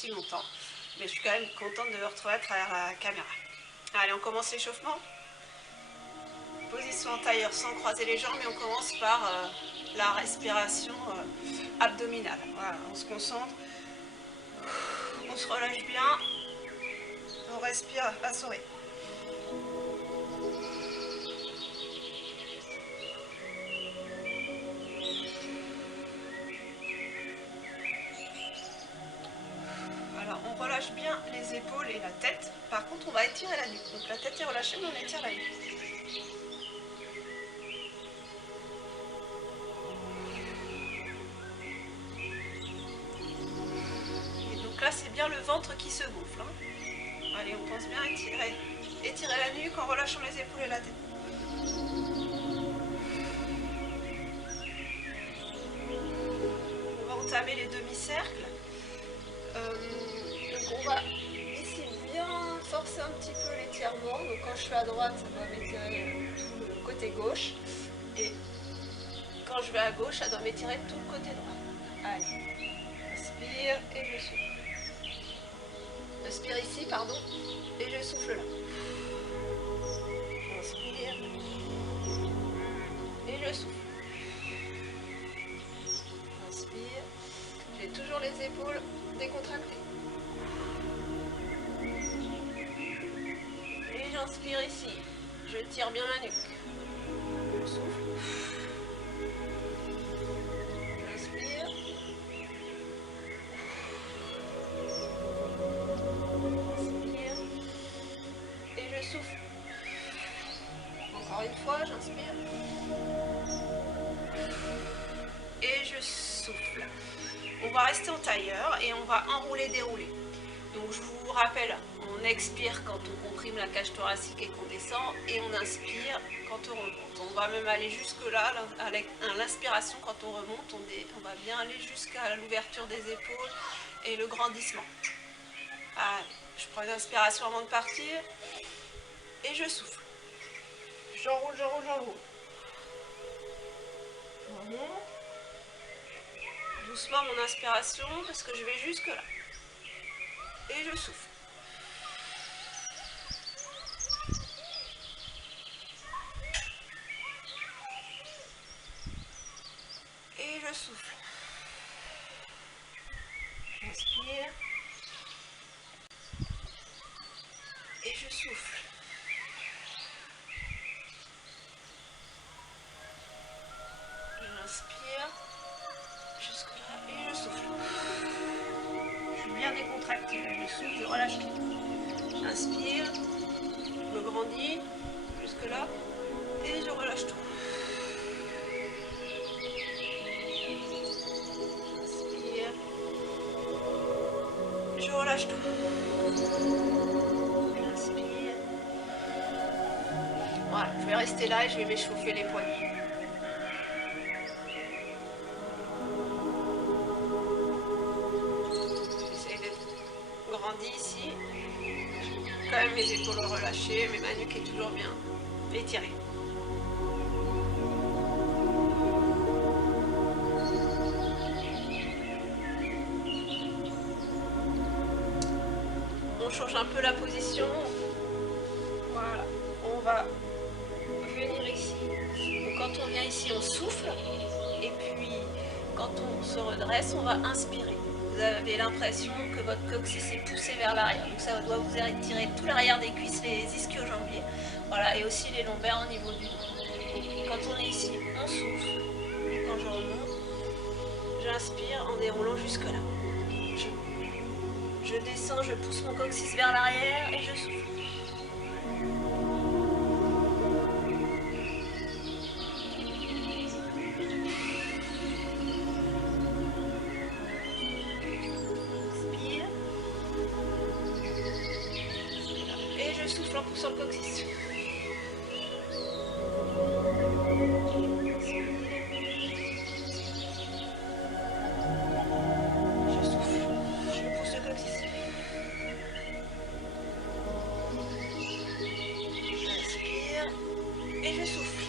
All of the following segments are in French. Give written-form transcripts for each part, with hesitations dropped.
si longtemps. Mais je suis quand même contente de me retrouver à travers la caméra. Allez, on commence l'échauffement. Position en tailleur sans croiser les jambes, et on commence par la respiration abdominale. Voilà, on se concentre, on se relâche bien, on respire à souris. Alors, on relâche bien les épaules et la tête. Par contre, on va étirer la nuque. Donc la tête est relâchée, mais on étire la nuque. Là, c'est bien le ventre qui se gonfle. Hein. Allez, on pense bien étirer la nuque en relâchant les épaules et la tête. On va entamer les demi-cercles. Donc on va ici bien forcer un petit peu l'étirement. Donc quand je suis à droite, ça doit m'étirer tout le côté gauche. Et quand je vais à gauche, ça doit m'étirer tout le côté droit. Allez, inspire et je souffle. Inspire ici, pardon, et je souffle là. Inspire et je souffle. Inspire. J'ai toujours les épaules décontractées. Et j'inspire ici. Je tire bien la nuque. Je souffle. J'inspire. Souffle. Encore une fois, j'inspire. Et je souffle. On va rester en tailleur et on va enrouler, dérouler. Donc je vous rappelle, on expire quand on comprime la cage thoracique et qu'on descend, et on inspire quand on remonte. On va même aller jusque là, avec l'inspiration, quand on remonte, on va bien aller jusqu'à l'ouverture des épaules et le grandissement. Allez, je prends une inspiration avant de partir. Et je souffle. J'enroule, j'enroule, j'enroule. Doucement mon inspiration, parce que je vais jusque là. Et je souffle. Et je souffle. J'inspire. Et je souffle. J'inspire jusque là et je souffle. Je suis bien décontractée, là. Je souffle, je relâche tout. J'inspire, je me grandis jusque là et je relâche tout. J'inspire, je relâche tout. J'inspire. Voilà, je vais rester là et je vais m'échauffer les poignets. Ici, quand même mes épaules relâchées, mais ma nuque est toujours bien étirée. On change un peu la position. Voilà, on va venir ici. Donc, quand on vient ici, on souffle, et puis quand on se redresse, on va inspirer. Vous avez l'impression que votre coccyx est poussé vers l'arrière. Donc ça doit vous étirer tout l'arrière des cuisses, les ischio-jambiers. Voilà, et aussi les lombaires au niveau du dos. Quand on est ici, on souffle. Et quand je remonte, j'inspire en déroulant jusque là. Je descends, je pousse mon coccyx vers l'arrière et je souffle. Souffle en poussant le coccyx. Je souffle, je pousse le coccyx. J'inspire et je souffle.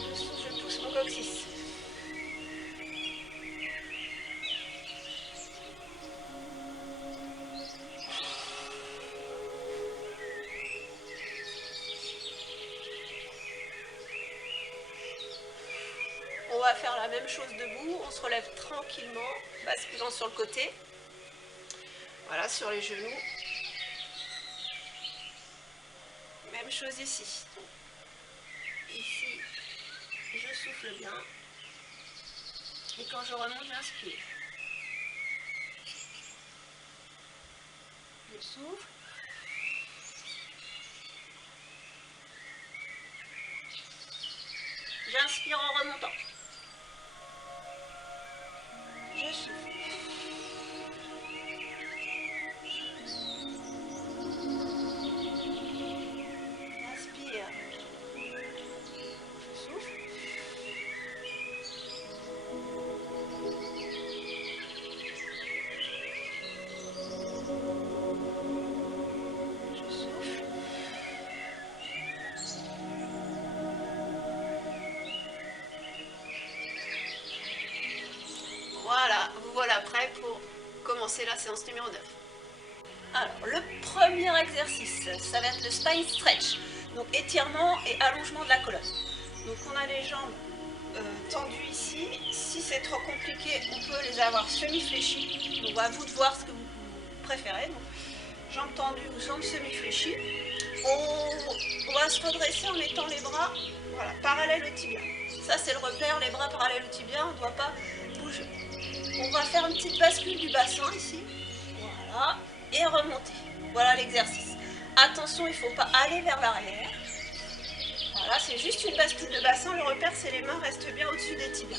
Je souffle, je On va faire la même chose debout, on se relève tranquillement, basculant sur le côté. Voilà, sur les genoux. Même chose ici. Ici, je souffle bien. Et quand je remonte, j'inspire. Je souffle. J'inspire en remontant. Je souffle. J'inspire. Je souffle. Je souffle. Voilà, vous voilà prêt pour commencer la séance numéro 9. Alors, le premier exercice, ça va être le spine stretch. Donc, étirement et allongement de la colonne. Donc, on a les jambes tendues ici. Si c'est trop compliqué, on peut les avoir semi-fléchies. Donc, à vous de voir ce que vous préférez. Donc, jambes tendues ou jambes semi-fléchies. On va se redresser en mettant les bras parallèles au tibia. Ça, c'est le repère, les bras parallèles au tibia, on ne doit pas bouger. On va faire une petite bascule du bassin ici. Voilà. Et remonter. Voilà l'exercice. Attention, il ne faut pas aller vers l'arrière. Voilà, c'est juste une bascule de bassin. Le repère, c'est les mains restent bien au-dessus des tibias.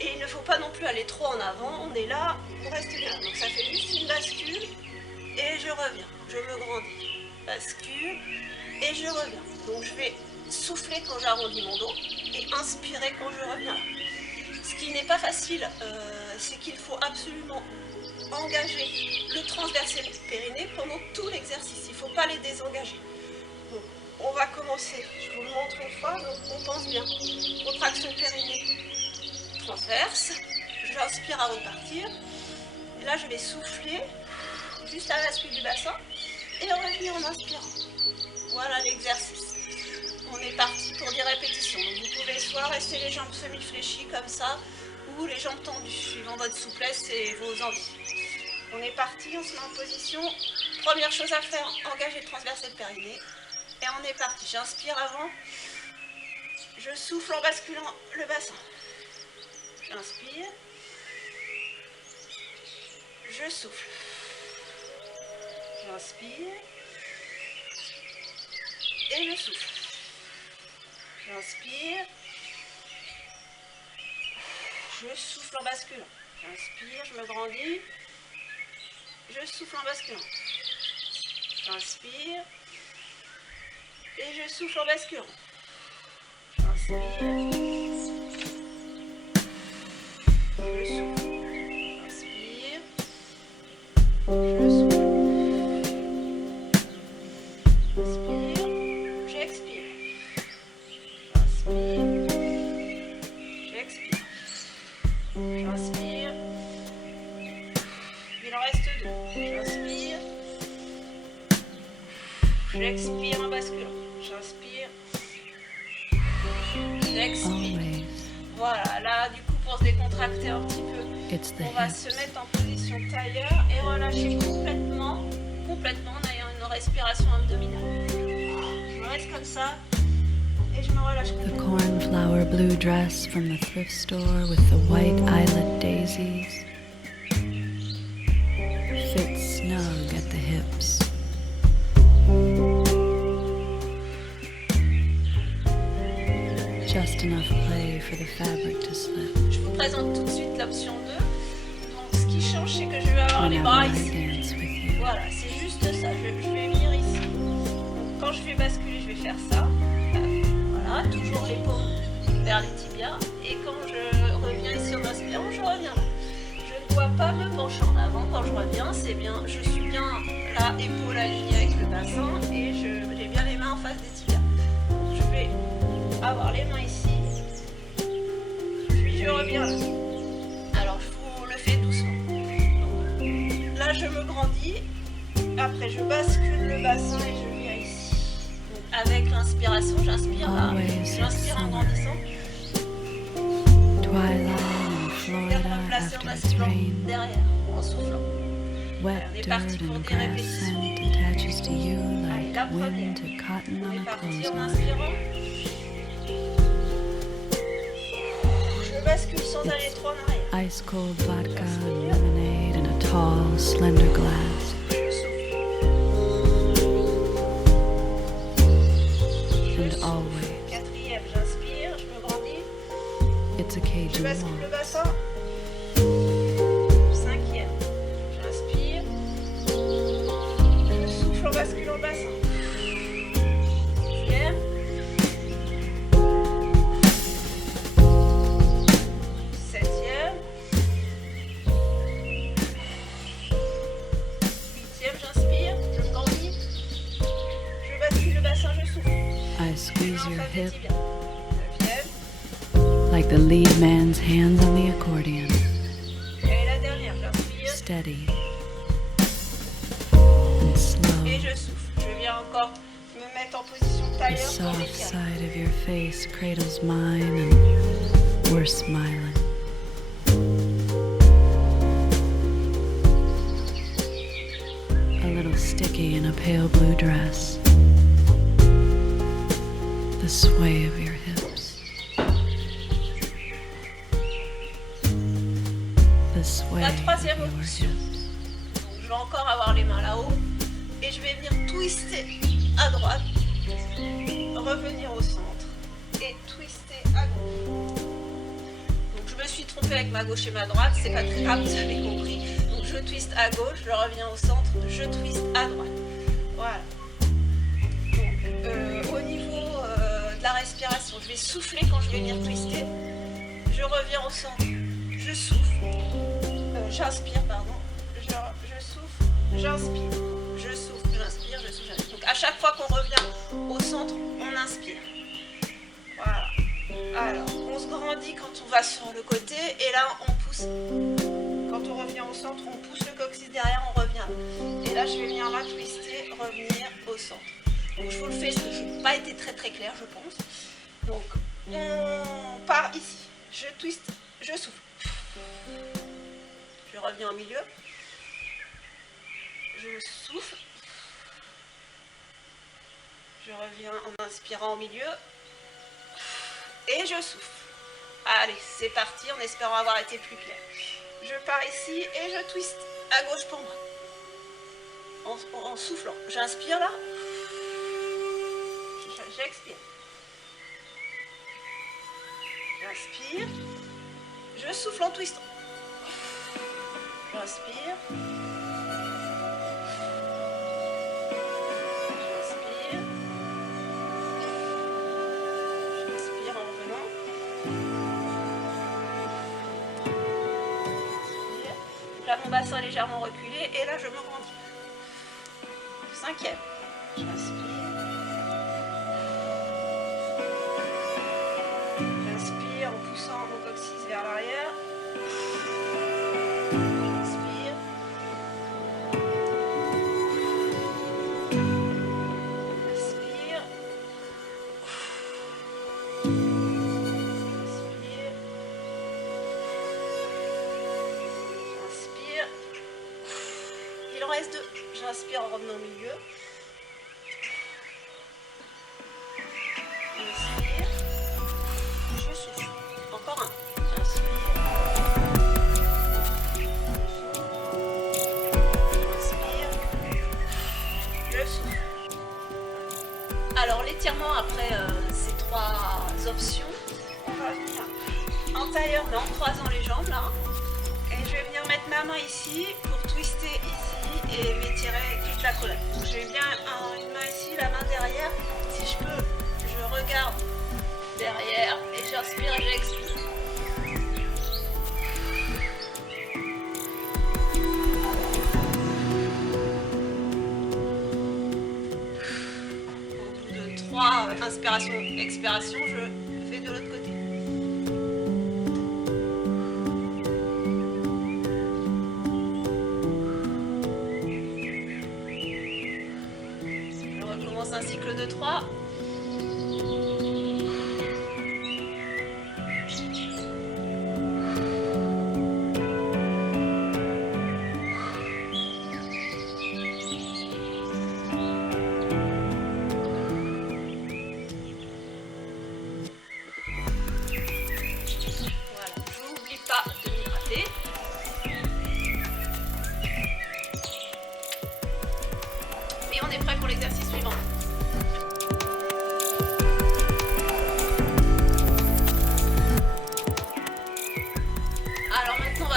Et il ne faut pas non plus aller trop en avant. On est là, on reste bien là. Donc ça fait juste une bascule. Et je reviens. Je me grandis. Bascule. Et je reviens. Donc je vais souffler quand j'arrondis mon dos. Et inspirer quand je reviens. Ce qui n'est pas facile, c'est qu'il faut absolument engager le transversé périnée pendant tout l'exercice. Il ne faut pas les désengager. Donc, on va commencer. Je vous le montre une fois. Donc, on pense bien. Contraction périnée transverse. J'inspire avant de partir. Et là, je vais souffler juste à la bascule du bassin et revenir en inspirant. Voilà l'exercice. On est parti pour 10 répétitions. Donc, vous pouvez soit rester les jambes semi-fléchies comme ça, ou les jambes tendues, suivant votre souplesse et vos envies. On est parti, on se met en position. Première chose à faire, engager le transversé périnée. Et on est parti. J'inspire avant. Je souffle en basculant le bassin. J'inspire. Je souffle. J'inspire. Et je souffle. J'inspire. Je souffle en basculant. J'inspire, je me grandis. Je souffle en basculant. J'inspire. Et je souffle en basculant. J'inspire. Je souffle. J'inspire. Je souffle. J'inspire. J'expire. J'inspire. J'expire. J'inspire. Il en reste 2. J'inspire. J'expire en basculant. J'inspire. J'expire. Voilà, là du coup pour se décontracter un petit peu, on va se mettre en position tailleur et relâcher complètement en ayant une respiration abdominale. Je me reste comme ça et je me relâche complètement. The cornflower blue dress from the thrift store with the white eyelet daisies fits snug at the hips. Just enough play for the fabric to slip. Je vous présente tout de suite l'option 2. Donc ce qui change, c'est que je vais avoir les bras ici. Voilà, c'est juste ça. Je vais venir ici. Donc, quand je vais basculer, je vais faire ça. Voilà, toujours les paumes vers les tibias. Et quand je reviens ici en inspirant, je reviens là. Je ne dois pas me pencher en avant. Quand je reviens, c'est bien. Je suis bien là, épaule alignée avec le bassin. Et j'ai bien les mains en face des tibias. Donc, je vais avoir les mains ici. Puis je reviens là. Alors je vous le fais doucement. Donc, là je me grandis. Après je bascule le bassin et je viens ici. Donc, avec l'inspiration, j'inspire là. J'inspire en grandissant. insufflant rain. derrière, en soufflant. Wet On est dirt parti pour and des grass répétitions. scent attaches to you Allez, la like première. wind to cotton On on est a parti en clothesline. inspirant. Je bascule sans aller trop en arrière. Ice cold vodka and lemonade in a tall, slender glass. Je souffle. And Je souffle. always, Quatrième, j'inspire, je me grandis. it's a Je Cajun bascule le waltz. bassin. Cinquième, j'inspire. Je souffle en basculant le bassin. Sixième. Septième. Huitième, j'inspire, je me grandis. Je bascule le bassin, je souffle. I squeeze En your face des hip tibias. Neuvième. like the lead man's hands on the accordion. Et la dernière, j'inspire. Steady and Et slow. je souffle. Je viens encore me mettre en position The tailleur pour soft m'étirer. side of your face cradles mine, and we're smiling. A little sticky in a pale blue dress. The sway of your hips. The sway La of troisième your option. hips. Donc, je vais encore avoir les mains là-haut. Et je vais venir twister à droite. Revenir au centre. Et twister à gauche. Donc je me suis trompée avec ma gauche et ma droite. C'est pas très grave, vous avez compris. Donc je twiste à gauche, je reviens au centre, je twiste à droite. Voilà. Donc au niveau de la respiration, je vais souffler quand je vais venir twister. Je reviens au centre, je souffle. J'inspire, pardon. Je souffle, j'inspire. Je souffle, j'inspire, je souffle, j'inspire. Donc à chaque fois qu'on revient au centre, on inspire. Voilà. Alors, on se grandit quand on va sur le côté et là on pousse. Quand on revient au centre, on pousse le coccyx derrière, on revient. Et là, je vais venir là twister, revenir au centre. Donc je vous le fais, parce que je n'ai pas été très très claire, je pense. Donc on part ici. Je twiste, je souffle. Je reviens au milieu. Je souffle. Je reviens en inspirant au milieu. Et je souffle. Allez, c'est parti, en espérant avoir été plus clair. Je pars ici et je twiste à gauche pour moi. En soufflant. J'inspire là. J'expire. J'inspire. Je souffle en twistant. J'inspire. J'inspire. J'inspire en revenant. J'inspire. Là, mon bassin est légèrement reculé et là, je me grandis. Cinquième. J'inspire. J'inspire en poussant mon coccyx vers l'arrière. J'inspire. Inspire. Inspire. J'inspire. Il en reste deux. J'inspire en revenant au milieu. Inspire. Je souffle. Encore un. J'inspire. J'inspire. Je souffle. Alors l'étirement après ces trois options, on va venir en tailleur mais en croisant les jambes là. Et je vais venir mettre ma main ici pour twister ici et m'étirer toute la colonne. Donc j'ai bien une main ici, la main derrière. Si je peux, je regarde derrière et j'inspire et j'expire. Au bout de 3 inspirations, expirations, je fais de l'autre côté. Je recommence un cycle de 3.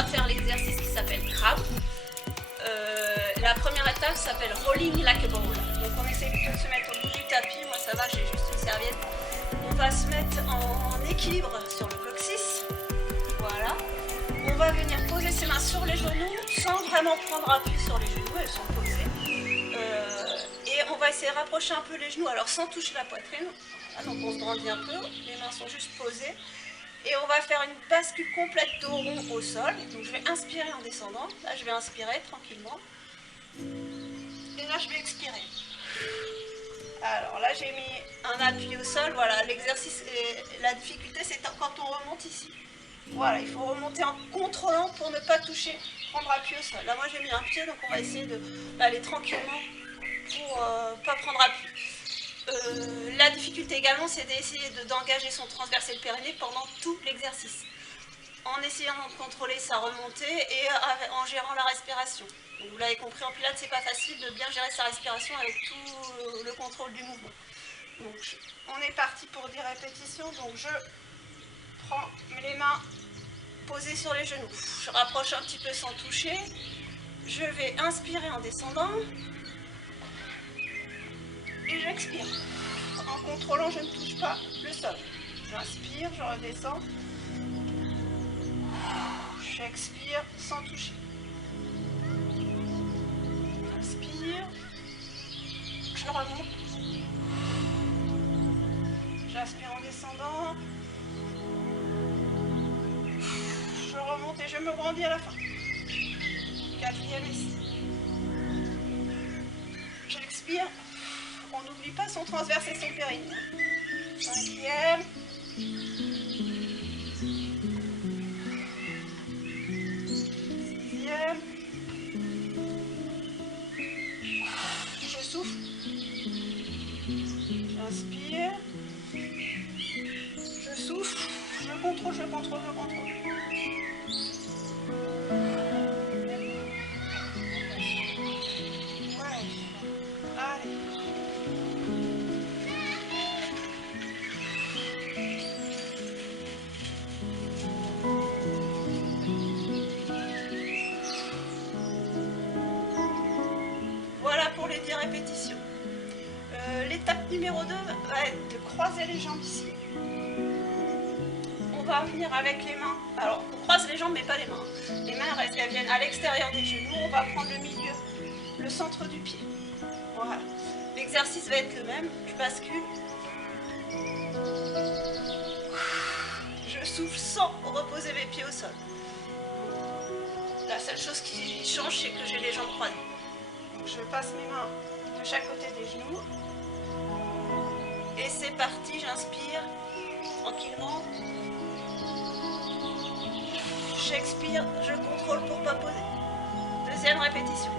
va faire l'exercice qui s'appelle crabe. La première étape s'appelle rolling like a ball. Donc on essaie plutôt de se mettre au bout du tapis. Moi ça va, j'ai juste une serviette. On va se mettre en équilibre sur le coccyx. Voilà. On va venir poser ses mains sur les genoux sans vraiment prendre appui sur les genoux, elles sont posées. Et on va essayer de rapprocher un peu les genoux, alors sans toucher la poitrine. Voilà, donc on se grandit un peu, les mains sont juste posées. Et on va faire une bascule complète dos rond au sol. Donc je vais inspirer en descendant. Là je vais inspirer tranquillement. Et là je vais expirer. Alors là j'ai mis un appui au sol. Voilà, l'exercice, la difficulté c'est quand on remonte ici. Voilà, il faut remonter en contrôlant pour ne pas toucher, prendre appui au sol. Là moi j'ai mis un pied, donc on va essayer d'aller tranquillement pour pas prendre appui. La difficulté également, c'est d'essayer d'engager son transverse et le périnée pendant tout l'exercice, en essayant de contrôler sa remontée et en gérant la respiration. Donc, vous l'avez compris, en pilates, c'est pas facile de bien gérer sa respiration avec tout le contrôle du mouvement. Donc, on est parti pour 10 répétitions. Donc, je prends les mains posées sur les genoux. Je rapproche un petit peu sans toucher. Je vais inspirer en descendant. Et j'expire. En contrôlant, je ne touche pas le sol. J'inspire, je redescends. J'expire sans toucher. J'inspire. Je remonte. J'inspire en descendant. Je remonte et je me grandis à la fin. 4e ici. J'expire. On n'oublie pas son transverse et son périnée. 5e. 6e. Je souffle. J'inspire. Je souffle. Je contrôle, je contrôle, je contrôle. Ouais. Allez. Les 10 répétitions. L'étape numéro 2 va être de croiser les jambes ici. On va venir avec les mains. Alors, on croise les jambes, mais pas les mains. Les mains, elles viennent à l'extérieur des genoux. On va prendre le milieu, le centre du pied. Voilà. L'exercice va être le même. Je bascule. Je souffle sans reposer mes pieds au sol. La seule chose qui change, c'est que j'ai les jambes croisées. Je passe mes mains de chaque côté des genoux. Et c'est parti, j'inspire tranquillement. J'expire, je contrôle pour ne pas poser. 2e répétition.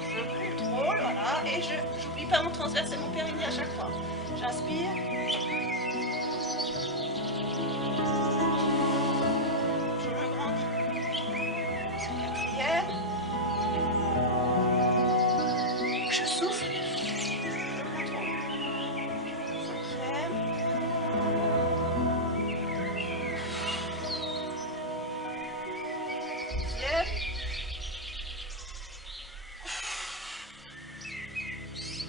Je contrôle, voilà. Et je n'oublie pas mon transverse et mon périnée à chaque fois. J'inspire. Je souffle, je contrôle. 5e. 6e.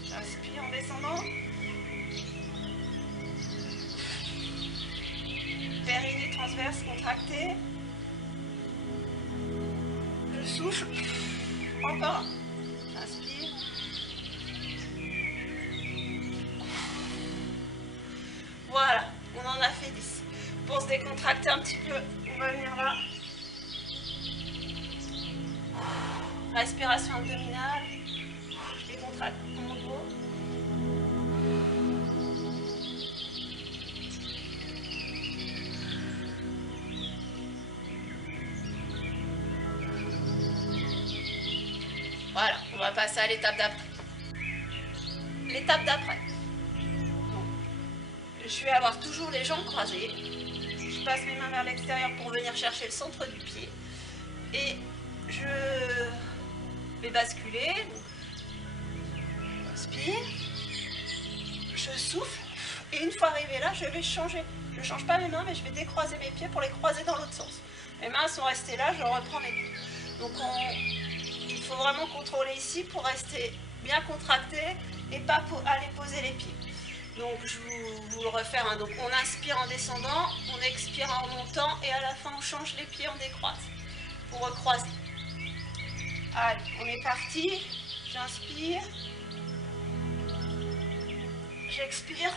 J'inspire en descendant. Périnée transverse contracté. Je souffle. Encore. J'inspire. Voilà, on en a fait 10. Pour se décontracter un petit peu, on va venir là. Respiration abdominale. Je décontracte mon dos. Voilà, on va passer à l'étape d'après. L'étape d'après. Je vais avoir toujours les jambes croisées. Je passe mes mains vers l'extérieur pour venir chercher le centre du pied. Et je vais basculer. J'inspire. Je souffle. Et une fois arrivé là, je vais changer. Je ne change pas mes mains, mais je vais décroiser mes pieds pour les croiser dans l'autre sens. Mes mains sont restées là, je reprends mes pieds. Donc il faut vraiment contrôler ici pour rester bien contracté et pas aller poser les pieds. Donc je vous le refaire. Hein. Donc on inspire en descendant, on expire en remontant et à la fin on change les pieds, on décroise pour recroiser. Allez, on est parti. J'inspire. J'expire.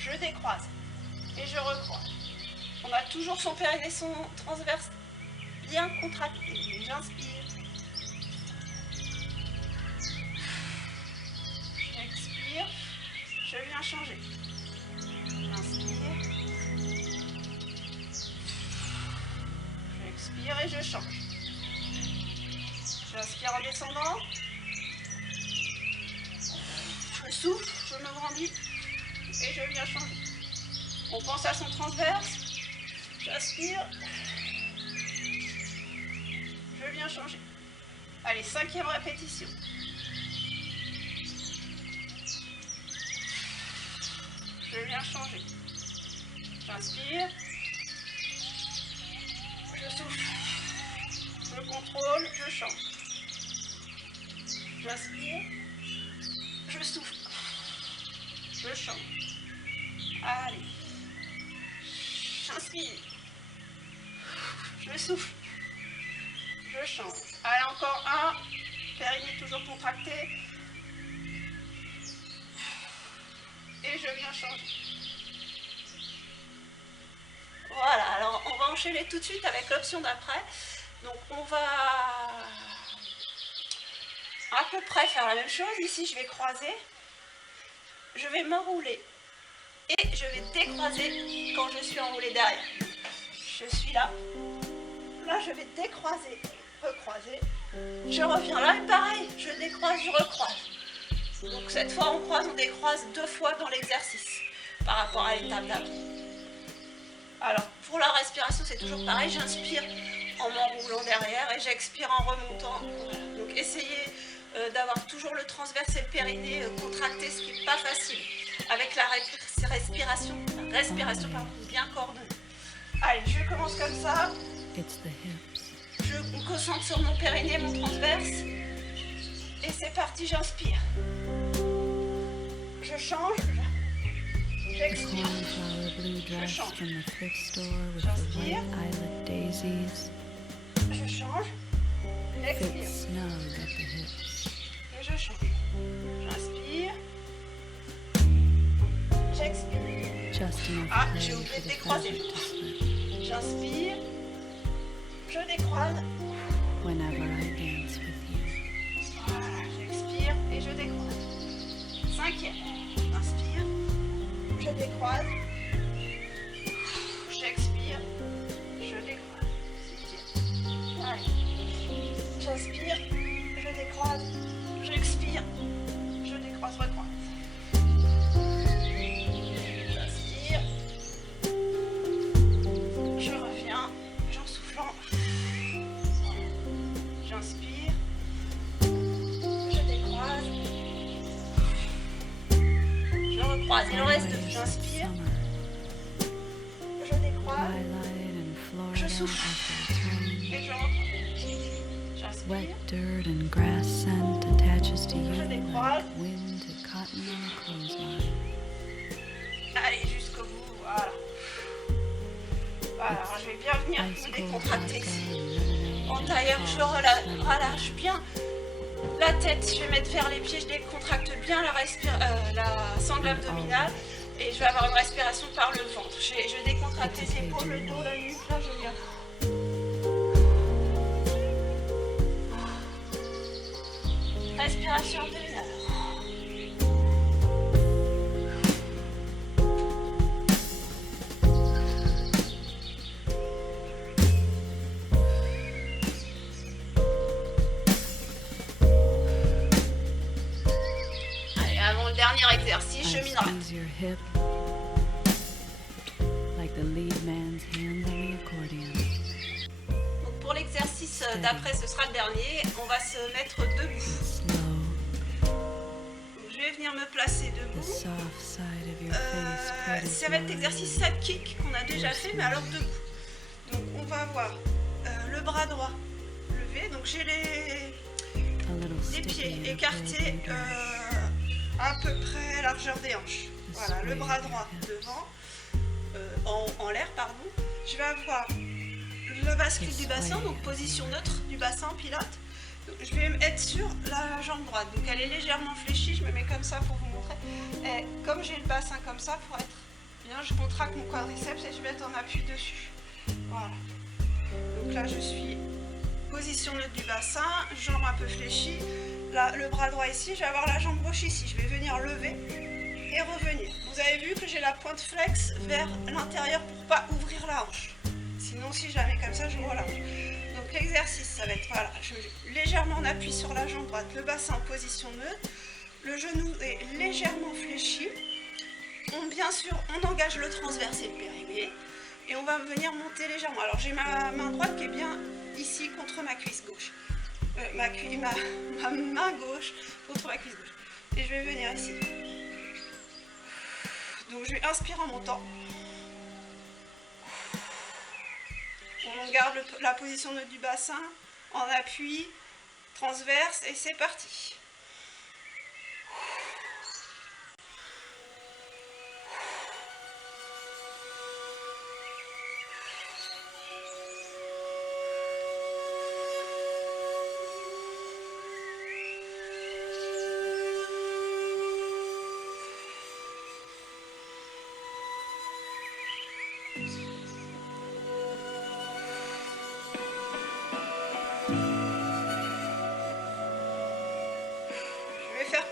Je décroise et je recroise. On a toujours son périnée, son transverse bien contracté. J'inspire. J'expire. Je viens changer. J'inspire. J'expire et je change. J'inspire en descendant. Je souffle, je me grandis et je viens changer. On pense à son transverse. J'aspire. Je viens changer. Allez, 5e répétition. Je viens changer. J'inspire. Je souffle. Je contrôle, je change. J'inspire. Je souffle. Je change. Allez. J'inspire. Je souffle. Je change. Allez, encore un. Périnée toujours contracté. Et je viens changer. Voilà, alors on va enchaîner tout de suite avec l'option d'après. Donc on va à peu près faire la même chose. Ici je vais croiser. Je vais m'enrouler. Et je vais décroiser quand je suis enroulée derrière. Je suis là. Là je vais décroiser, recroiser. Je reviens là et pareil, je décroise, je recroise. Donc cette fois on croise, on décroise 2 fois dans l'exercice par rapport à l'étape d'avant. Alors pour la respiration c'est toujours pareil, j'inspire en m'enroulant derrière et j'expire en remontant. Voilà. Donc essayez d'avoir toujours le transverse et le périnée contracté, ce qui n'est pas facile, avec la respiration bien coordonnée. Allez, je commence comme ça. Je me concentre sur mon périnée, mon transverse. Et c'est parti, j'inspire. Je change. J'expire. Je change. J'inspire. Je change. J'expire. Et je change. J'inspire. J'expire. Ah, j'ai oublié de décroiser. J'inspire. Je décroise. Voilà, j'expire et je décroise. 5e. Inspire. Je décroise. J'expire. Je décroise. 6e. Allez. J'inspire. Je décroise. J'expire. Je décroise, recroise. J'inspire. Je reviens. En soufflant. J'inspire. Je décroise. Je recroise. Il en reste 2. J'inspire. Je décroise. Je souffle. Et je recroise. J'inspire. Wet dirt and grass scent attaches to you Je décroise. like wind to cotton on a clothesline. Allez, jusqu'au bout. Voilà. Voilà, alors je vais bien venir me décontracter ici. En tailleur, je relâche bien la tête. Je vais mettre vers les pieds, je décontracte bien la sangle abdominale. Et je vais avoir une respiration par le ventre. Je décontracte les épaules, le dos, la nuque. Là, je viens. Respiration abdominale. Allez, avant le dernier exercice, je m'idrate. Donc pour l'exercice d'après, ce sera le dernier. On va se mettre debout. Je vais venir me placer the debout. soft side of your face quite as Ça va être l'exercice sidekick qu'on a déjà fait, mais alors debout. Donc on va avoir le bras droit levé. Donc j'ai les pieds écartés à peu près largeur des hanches. Voilà, le bras droit devant, en l'air, pardon. Je vais avoir le bascule du bassin, donc position neutre du bassin, pilote. Donc, je vais être sur la jambe droite. Donc elle est légèrement fléchie, je me mets comme ça pour vous montrer. Et comme j'ai le bassin comme ça, pour être bien, je contracte mon quadriceps et je vais être en appui dessus. Voilà. Donc là, je suis position neutre du bassin, jambe un peu fléchie. Là, le bras droit ici, je vais avoir la jambe gauche ici. Je vais venir lever et revenir. Vous avez vu que j'ai la pointe flex vers l'intérieur pour pas ouvrir la hanche. Sinon, si je la mets comme ça, je relâche. Donc l'exercice, ça va être, voilà, je mets légèrement en appui sur la jambe droite, le bassin en position neutre, le genou est légèrement fléchi. Bien sûr, on engage le transverse et le périnée. Et on va venir monter légèrement. Alors j'ai ma main droite qui est bien ici contre ma cuisse gauche. Ma main gauche contre ma cuisse gauche. Et je vais venir ici. Donc je vais inspirer en montant. On garde la position neutre du bassin en appui, transverse et c'est parti.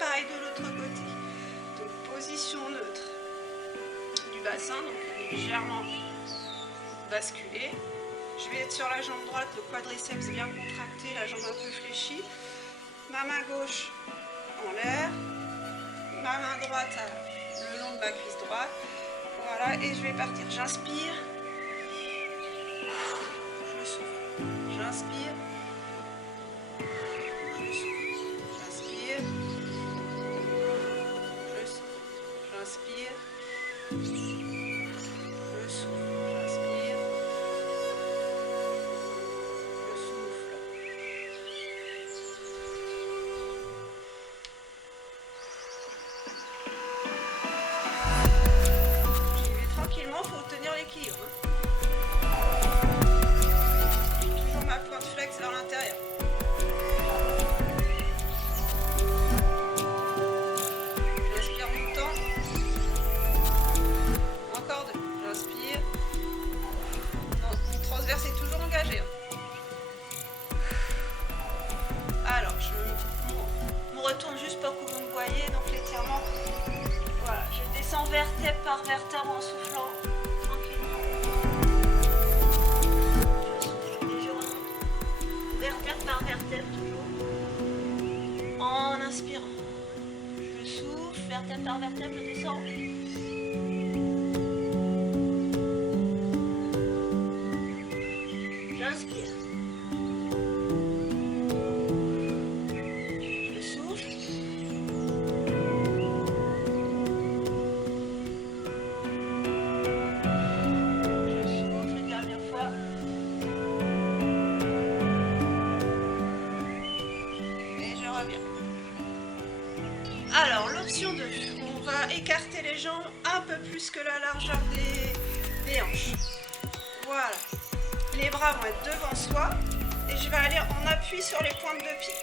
Pareil de l'autre côté. Donc position neutre du bassin, donc légèrement basculé. Je vais être sur la jambe droite, le quadriceps bien contracté, la jambe un peu fléchie. Ma main gauche en l'air, ma main droite le long de ma cuisse droite. Voilà, et je vais partir. J'inspire, je souffle. J'inspire, je souffle. J'inspire. J'inspire, je souffle, j'inspire, je souffle. J'y vais tranquillement, il faut tenir l'équilibre. Toujours ma pointe flex vers l'intérieur. C'est toujours engagé. Alors, je me retourne juste pour que vous me voyez. Donc l'étirement, voilà, je descends vertèbre par vertèbre en soufflant tranquillement. Je souffle et je remonte. Vertèbre par vertèbre toujours. En inspirant. Je souffle, vertèbre par vertèbre, je descends. J'inspire. Je souffle. Je souffle une dernière fois. Et je reviens. Alors, l'option 2. On va écarter les jambes un peu plus que la largeur des hanches. Voilà. Les bras vont être devant soi et je vais aller en appui sur les pointes de pied.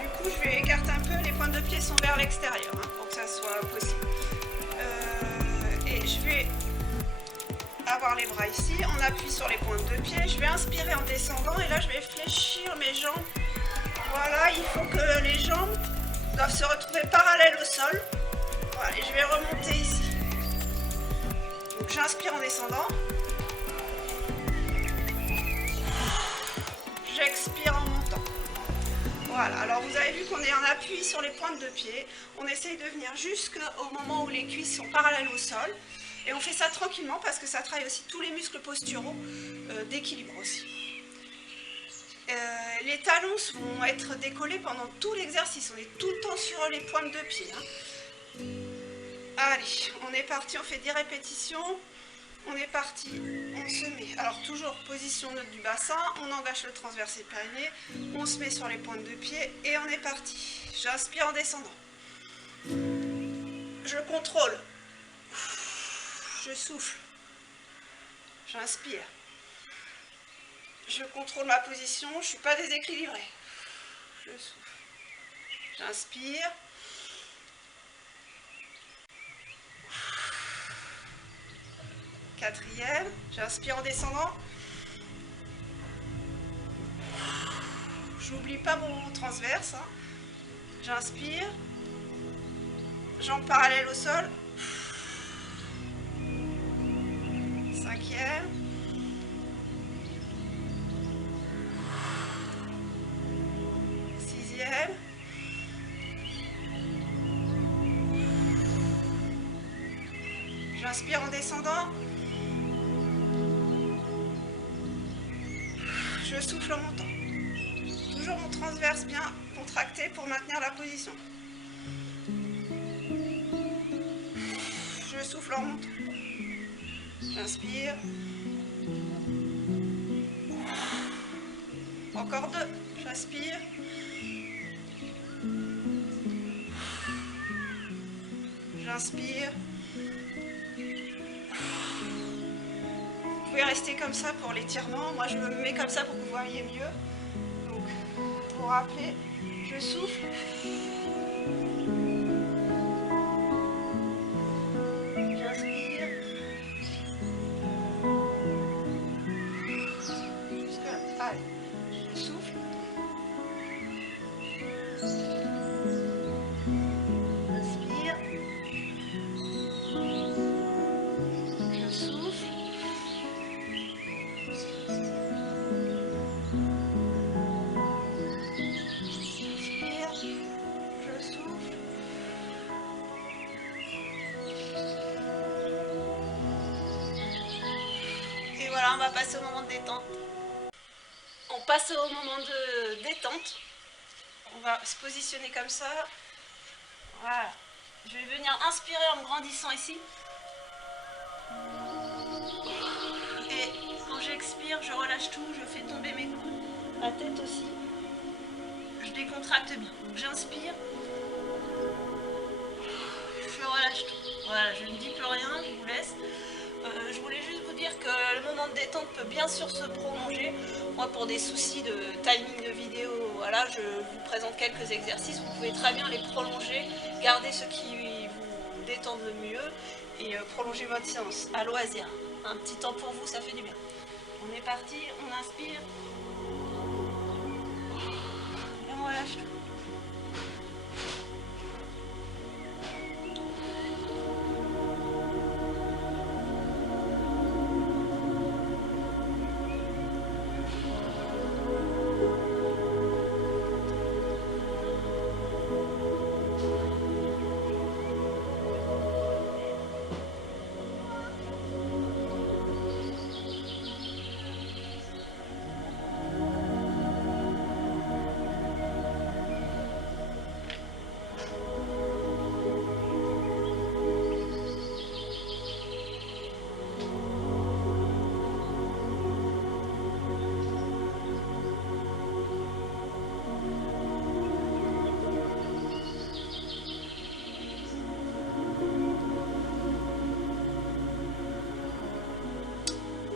Du coup, je vais écarter un peu, les pointes de pied sont vers l'extérieur pour que ça soit possible. Et je vais avoir les bras ici, en appui sur les pointes de pied. Je vais inspirer en descendant et là, je vais fléchir mes jambes. Voilà, il faut que les jambes doivent se retrouver parallèles au sol. Voilà, et je vais remonter ici. Donc, j'inspire en descendant. J'expire en montant. Voilà, alors vous avez vu qu'on est en appui sur les pointes de pied. On essaye de venir jusqu'au moment où les cuisses sont parallèles au sol. Et on fait ça tranquillement parce que ça travaille aussi tous les muscles posturaux d'équilibre aussi. Les talons vont être décollés pendant tout l'exercice. On est tout le temps sur les pointes de pied. Hein. Allez, on est parti, on fait 10 répétitions. On est parti, on se met. Alors toujours position neutre du bassin, on engage le transverse et périnée, on se met sur les pointes de pied et on est parti. J'inspire en descendant. Je contrôle. Je souffle. J'inspire. Je contrôle ma position, je ne suis pas déséquilibrée. Je souffle. J'inspire. Quatrième, j'inspire en descendant. J'oublie pas mon transverse. Hein. J'inspire. Jambes parallèles au sol. Cinquième. Sixième. J'inspire en descendant. Je souffle en montant. Toujours mon transverse bien contracté pour maintenir la position. Je souffle en montant. J'inspire. Encore deux. J'inspire. J'inspire. Vous pouvez rester comme ça pour l'étirement. Moi, je me mets comme ça pour que vous voyez mieux. Donc, pour rappeler, je souffle. J'inspire. Jusque là. Allez, je souffle. Inspire. Je souffle. Inspire. Je souffle. Et voilà, on va passer au moment de détente. On passe au moment de détente. On va se positionner comme ça. Voilà. Je vais venir inspirer en me grandissant ici. Et quand j'expire, je relâche tout, je fais tomber mes coudes, la tête aussi. Je décontracte bien. Donc j'inspire. Je relâche tout. Voilà, je ne dis plus rien, je vous laisse. Je voulais juste vous dire que le moment de détente peut bien sûr se prolonger. Moi, pour des soucis de timing de vidéo, voilà, je vous présente quelques exercices. Vous pouvez très bien les prolonger, garder ceux qui vous détendent le mieux et prolonger votre séance à loisir. Un petit temps pour vous, ça fait du bien. On est parti, on inspire et on relâche tout.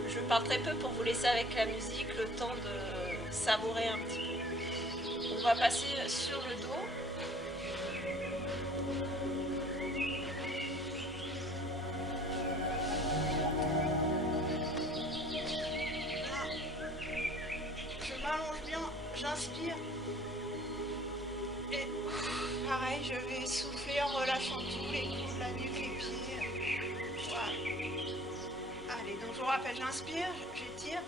Je parle très peu pour vous laisser avec la musique le temps de savourer un petit peu. On va passer sur le dos. Je m'allonge bien, j'inspire. Et pareil, je vais souffler en relâchant tous les coudes, la nuque, les pieds. Voilà. Allez, donc je vous rappelle, j'inspire, j'étire.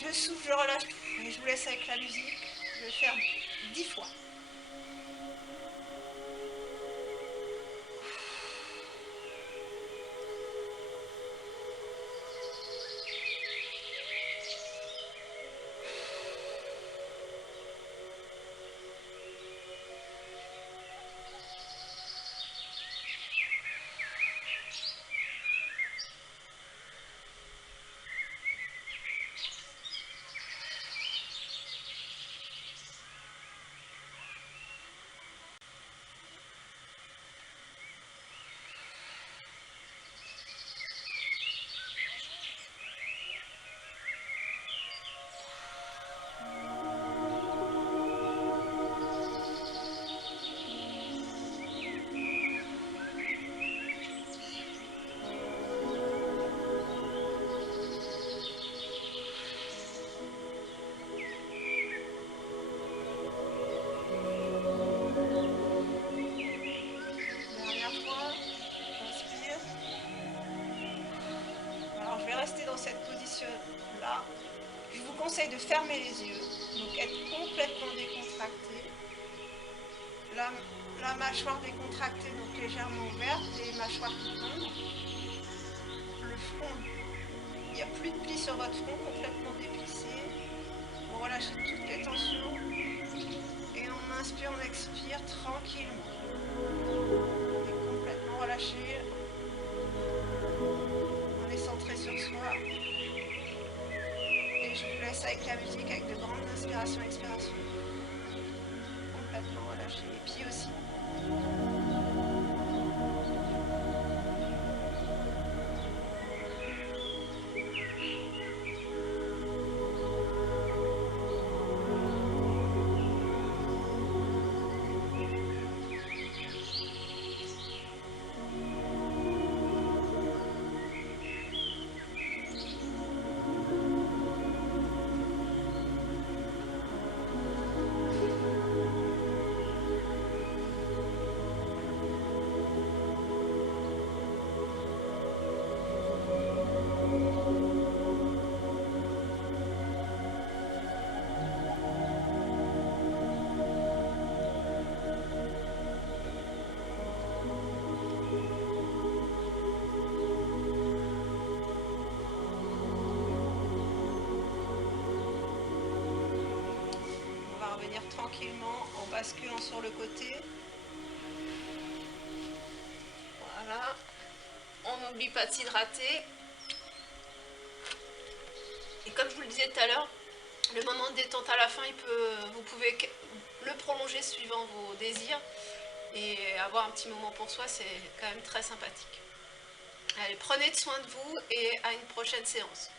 Je souffle, je relâche tout. Et je vous laisse avec la musique. Je vais faire 10 fois. là. Je vous conseille de fermer les yeux, donc être complètement décontracté. La mâchoire décontractée, donc légèrement ouverte, les mâchoires qui tombent. Le front, il n'y a plus de plis sur votre front, complètement déplissé. Vous relâchez toutes les tensions. Et on inspire, on expire tranquillement. On est complètement relâché. On est centré sur soi. Et je vous laisse avec la musique, avec de grandes inspirations et expirations. Complètement relâché. Les pieds aussi. Tranquillement en basculant sur le côté. Voilà. On n'oublie pas de s'hydrater. Et comme je vous le disais tout à l'heure, le moment de détente à la fin, vous pouvez le prolonger suivant vos désirs. Et avoir un petit moment pour soi, c'est quand même très sympathique. Allez, prenez soin de vous et à une prochaine séance.